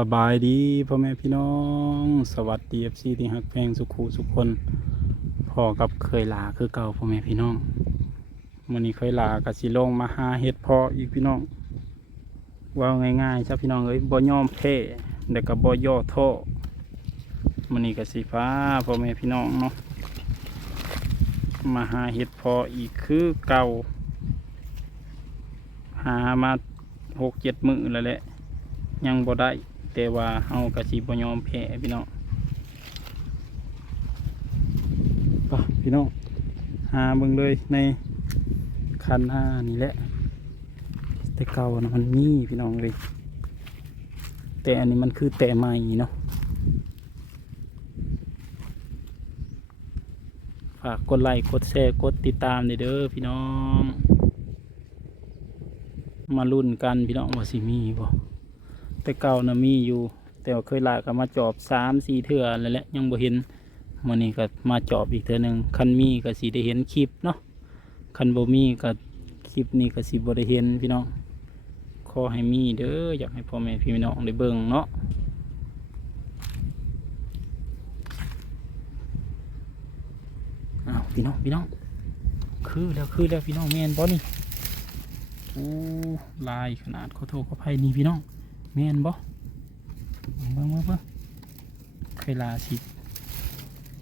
สบายดีพ่อแม่พี่น้อง สวัสดีเอฟซีที่ฮักแพงสุขูสุขคนพอกับเคยลาคือเก่าพ่อแม่พี่น้องวันนี้เคยลากับสิลงมาหาเห็ดพออีกพี่น้องว่าง่ายๆจ้าพี่น้องเอ้ยบ่ยอมแพ้แต่ก็บ่ย่อท้อมันนี้กับสีฟ้าพ่อแม่พี่น้องเนาะมาหาเห็ดพออีกคือเก่า หามาหกเจ็ดมือแล้วแหละยังบ่ได้ แต่ว่าเฮากะสิบ่ยอมแพ้พี่น้องไปพี่น้องหาเบิ่งเลยในคันห้านี่แหละ แต่เก่านะมันมีพี่น้องเลย แต่อันนี้มันคือแต่ใหม่เนาะฝากกดไลค์กดแชร์กดติดตามด้วยเด้อพี่น้อง มาลุ้นกันพี่น้องว่าสิมีบ่ แต่เก่านะมีอยู่ แต่ว่าเคยลากก็มาจอบสามสี่เทื่อแล้วแหละยังบ่เห็นมื้อนี้ก็มาจอบอีกเทื่อหนึ่งคันมีก็สิได้เห็นคลิปเนาะคันบ่มีก็คลิปนี้ก็สิบ่ได้เห็นพี่น้องขอให้มีเด้ออยากให้พ่อแม่พี่น้องได้เบิ่งเนาะอ้าวพี่น้องพี่น้องคือแล้วคือแล้วพี่น้องแมนบ่นี่โอ้ลายขนาดขอโทษขอภัยนี่พี่น้อง แม่นบ่เบิ่งเบิ่งเบิ่งเคลาสิ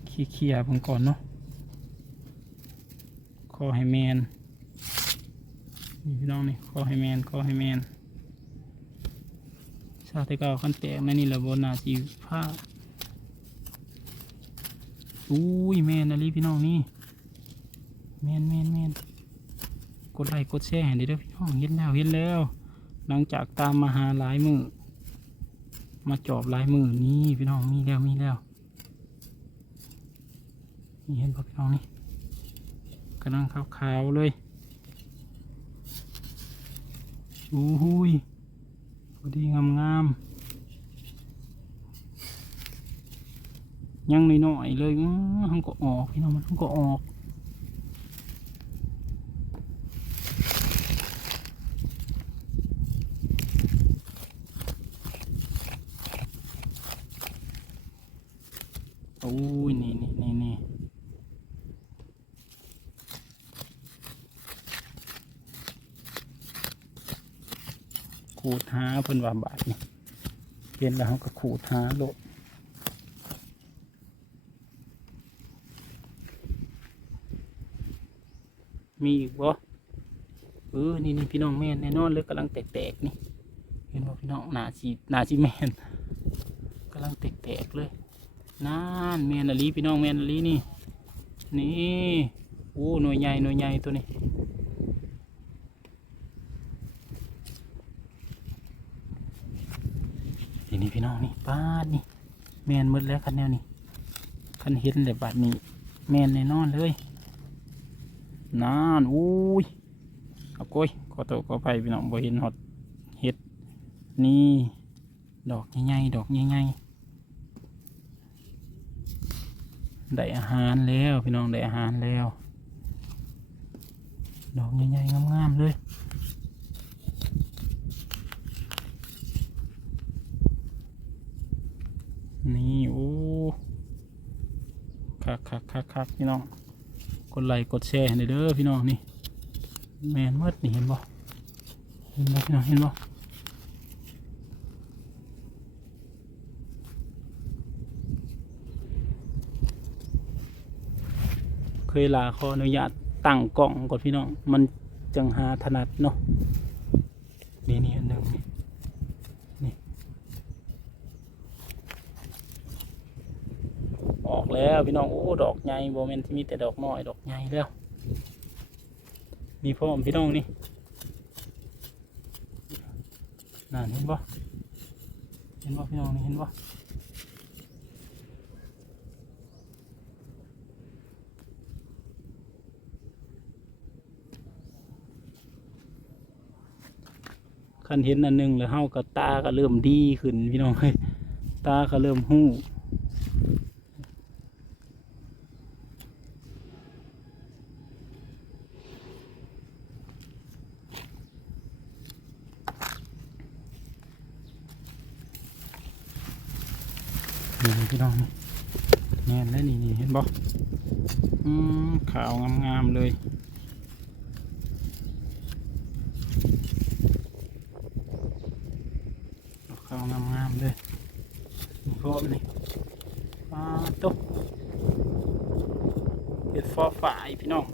เคลียร์เบิ่งก่อนเนาะขอให้แมนนี่พี่น้องนี่ขอให้แมนขอให้แมนชาติเก่าขันแตกนั่นนี่แหละบนนาสีผ้าอุ้ยแมนอะไรพี่น้องนี่แมนแมนแมนกดไลค์กดแชร์ให้ได้เด้อพี่น้องเห็นแล้วเห็นแล้ว หลังจากตามมาหาหลายมือมาจอบหลายมือนี่พี่น้องมีแล้วมีแล้วนี่เห็นปะพี่น้องนี่กำลังขาวๆเลยอู้หูยพอดีงามๆยังน้อยๆเลยอื้อมันก็ออกพี่น้องมันก็ออก โอ้ยนี่นี่นี่นี่ขูดหาเพิ่นว่าบาทนี่เห็นแล้วเขาก็ขูดหาโลดมีอีกบ่เออ นี่นี่พี่น้องแม่นแน่นอนเลยกำลังแตกๆนี่ เห็นบ่พี่น้องหนาสีหนาสีแม่นกำลังแตกๆเลย นั่นแมนอลีพี่น้องแมนอลีนี่ นี่โอ้หน่วยใหญ่หน่วยใหญ่ตัวนี้ทีนี้พี่น้องนี่ป้าดนี่ แมนหมดแล้วคันแนวนี่คันเห็นเลยบาดนี้แมนแน่นอนเลยนั่นอุ้ยเอาก้ยขอโทษขอไปพี่น้องบ่เห็นหอดเห็ดนี่ ดอกใหญ่ๆดอกใหญ่ๆ ได้อาหารแล้วพี่น้องได้อาหารแล้ว ดอกใหญ่ๆงามๆเลยนี่โอ้คักคักคักคักพี่น้องกดไลค์กดแชร์ให้เด้อพี่น้องนี่แมนเมดนี่เห็นบ่เห็นบ่พี่น้องเห็นบ่ เคยลาขออนุญาตตั้งกล่องก่อนพี่น้อง มันจังหาถนัดเนาะนี่นี่อันหนึ่งนี่นี่ออกแล้วพี่น้องโอ้ดอกใหญ่โบเมนที่มีแต่ดอกน้อยดอกใหญ่แล้วมีพร้อมพี่น้องนี่นั่นเห็นบ่เห็นบ่พี่น้องนี่เห็นบ่ คันเห็นอันหนึงแล้วเฮาก็ตาก็เริ่มดีขึ้นพี่น้องเฮ้ยตาก็เริ่มหู้นี่พี่น้องแน่นแล้วนี่นี่เห็นบ่อืมขาวงามๆเลย เอาขาวงามๆ เลยพร้อมนี่ปลาตุ๊กเห็ดฟอฝ่ายพี่น้อง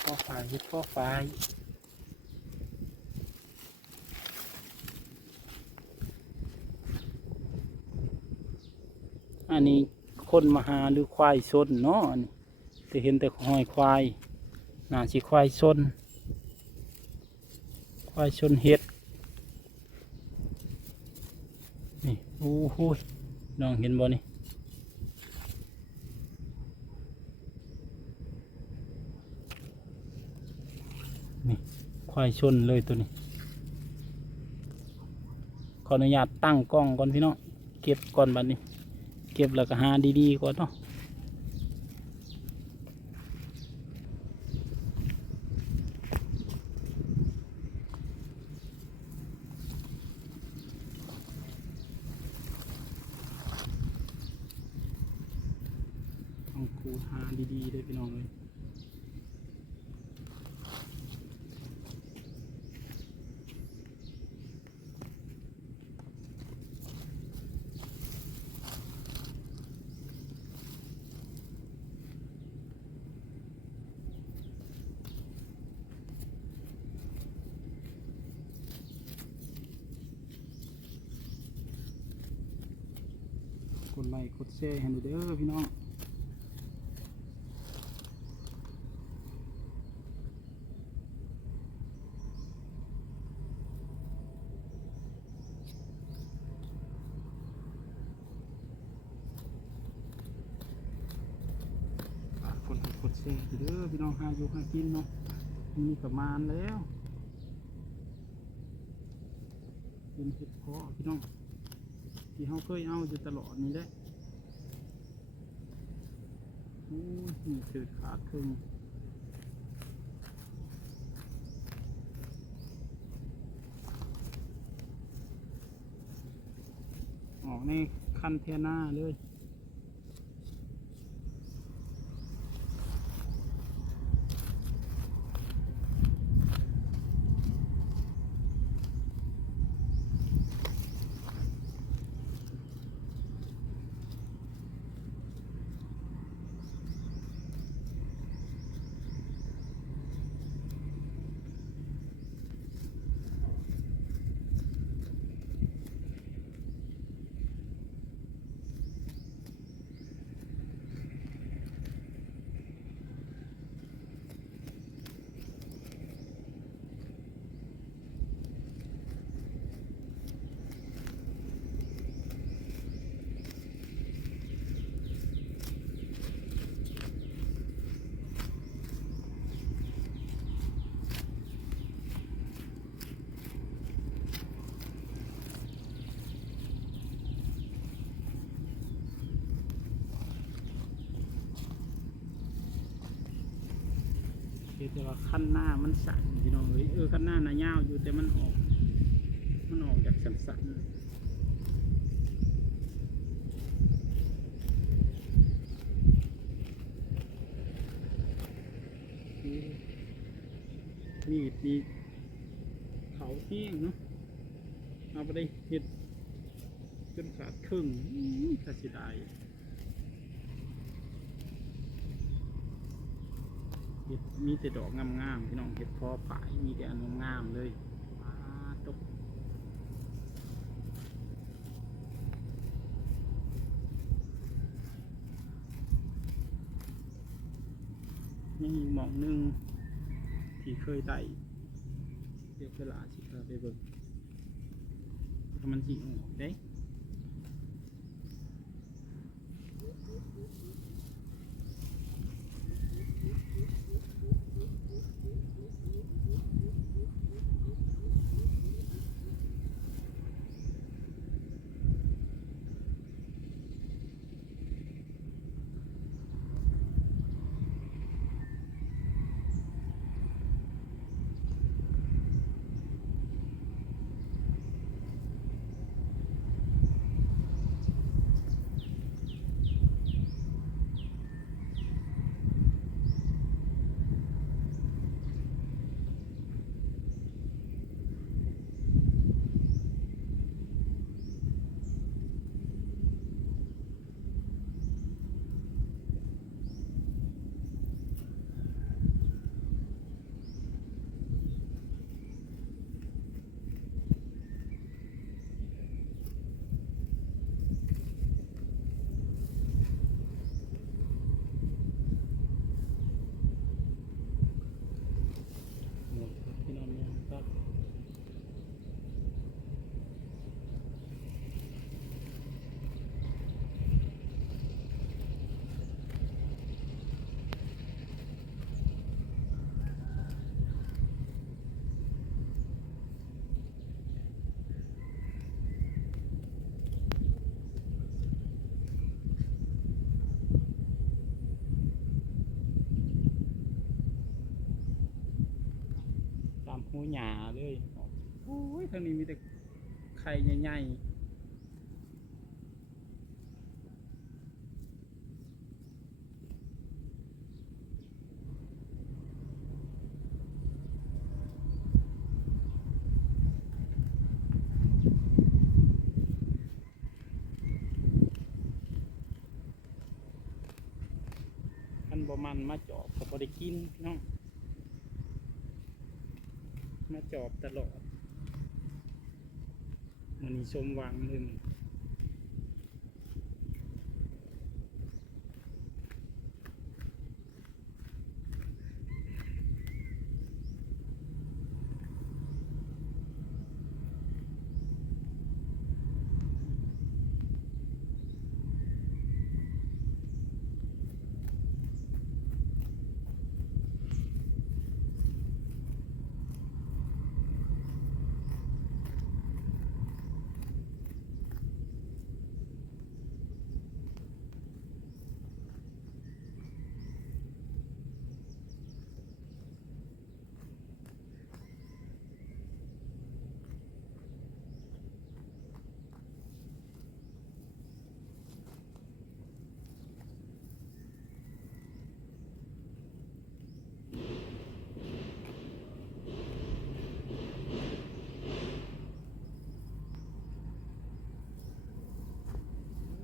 ฟอฝ่ายเห็ดฟอฝ่ายอันนี้คนมาหาหรือควายชนเนาะอันนี้แต่เห็นแต่หอยควายน่าสิควายชน ควายชนเห็ด นี่ โอ้โหน้องเห็นบ่นี่นี่ควายชนเลยตัวนี้ ขออนุญาตตั้งกล้องก่อนพี่น้อง เก็บก่อนบัดนี้ เก็บแล้วก็หาดีๆก่อนเนาะ ต้องขู ดีๆเลยพี่น้องเลยกดไลค์กดแชร์ให้หน่อยเด้อพี่น้อง ฝากคนกดแชร์เด้อพี่น้ อยู่หากินเนาะมีประมาณแล้วเป็นเห็ดเพาะพี่น้องที่เขาเคยเอาอยู่ตลอดนี่แหละโอ้ยนี่เกิดขาดครึ่งออกในคันเทียหน้าเลย แต่ว่าขั้นหน้ามันสั่นพี่น้องเอ้ยเออขั้นหน้าน่ะยาวอยู่แต่มันออก มันออกจากสันสันๆมีดนี่เขาแห้งเนาะเอาไปได้เห็ดจนขาดครึ่งอื้อถ้าสิได้ เห็ดมีแต่ดอกงามๆพี่น้องเห็ดพอป่ายมีแต่อันงามๆเลยว้าตกยังอีกหมองหนึงที่เคยได้เดี๋ยวเวลาสิพาไปเบิ่งถ้ามันสิออกได้ หัวหญ้าเลยโอ้ยทางนี้มีแต่ไข่ใหญ่ๆมันบ่มันมาจอบก็บ่ได้กินพี่น้อง มาจอบตลอดมันนี้ชมวังหนึ่ง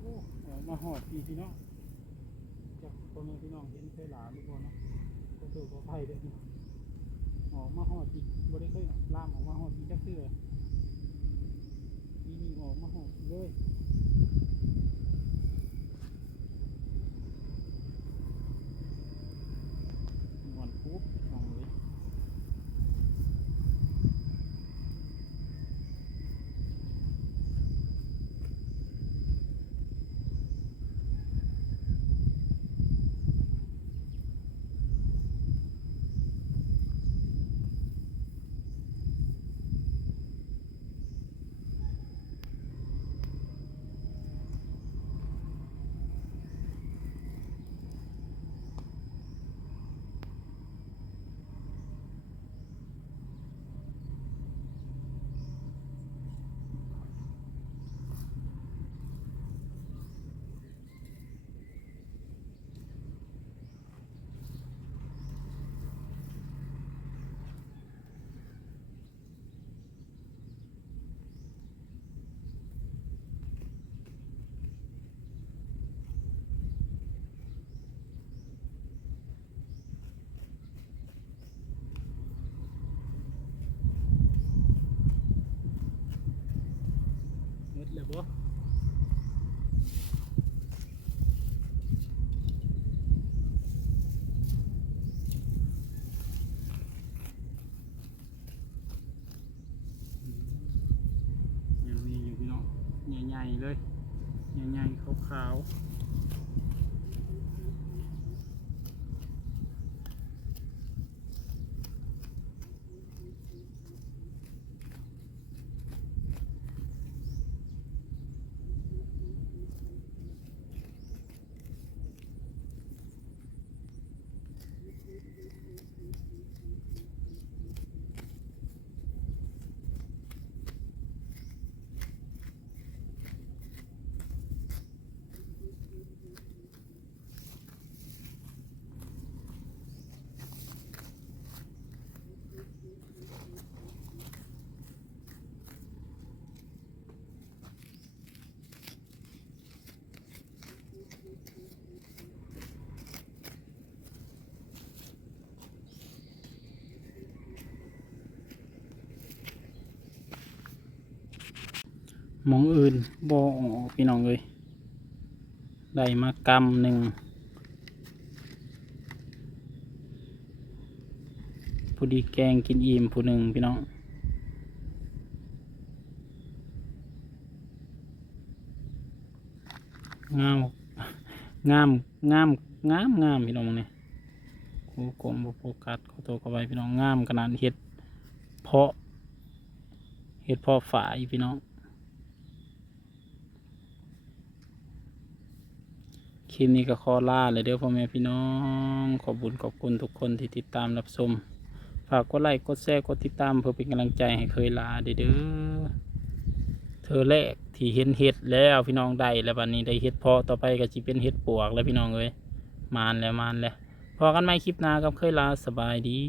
อ้ออก มาหอดพี่พี่น้องจากพ่อแม่พี่น้องเห็นเคยหลาหรือเปล่าเนาะก็ตัวก็ไผ่เด้อพี่ออกมาหอดพี่บริเคยล่ามออกมาหอดพี่จักเสือปีนี้ออกมาหอดเลยหอนปุ๊บออกเลย หมดแล้วบ่ยังมีอยู่พี่น้องให ญ่เลยใหญ่ๆขาวๆ มองอื่นบ่อพี่น้องเลยได้มากำหนึ่งผู้ดีแกงกินอิ่มผู้หนึ่งพี่น้องงามงามงามงามงามพี่น้องเนี่โอ้กลมบ่โฟกัสเขาโตเข้าไปพี่น้องงามขนาดเห็ดเพาะเห็ดเพาะฝายพี่น้อง คลิปนี้ก็ขอลาเลยเด้อพ่อแม่พี่น้อง ขอบุญขอบคุณทุกคนที่ติดตามรับชม ฝากกดไลค์กดแชร์กดติดตามเพื่อเป็นกำลังใจให้เคยลาเด้อเด้อเธอแรกที่เห็นเห็ดแล้วพี่น้องได้แล้วบัดนี้ได้เห็ดพอต่อไปก็จะเป็นเห็ดปวกแล้วพี่น้องเอ้ยมานแล้วมานแล้วพอกันไหมคลิปหน้ากับเคยลาสบายดี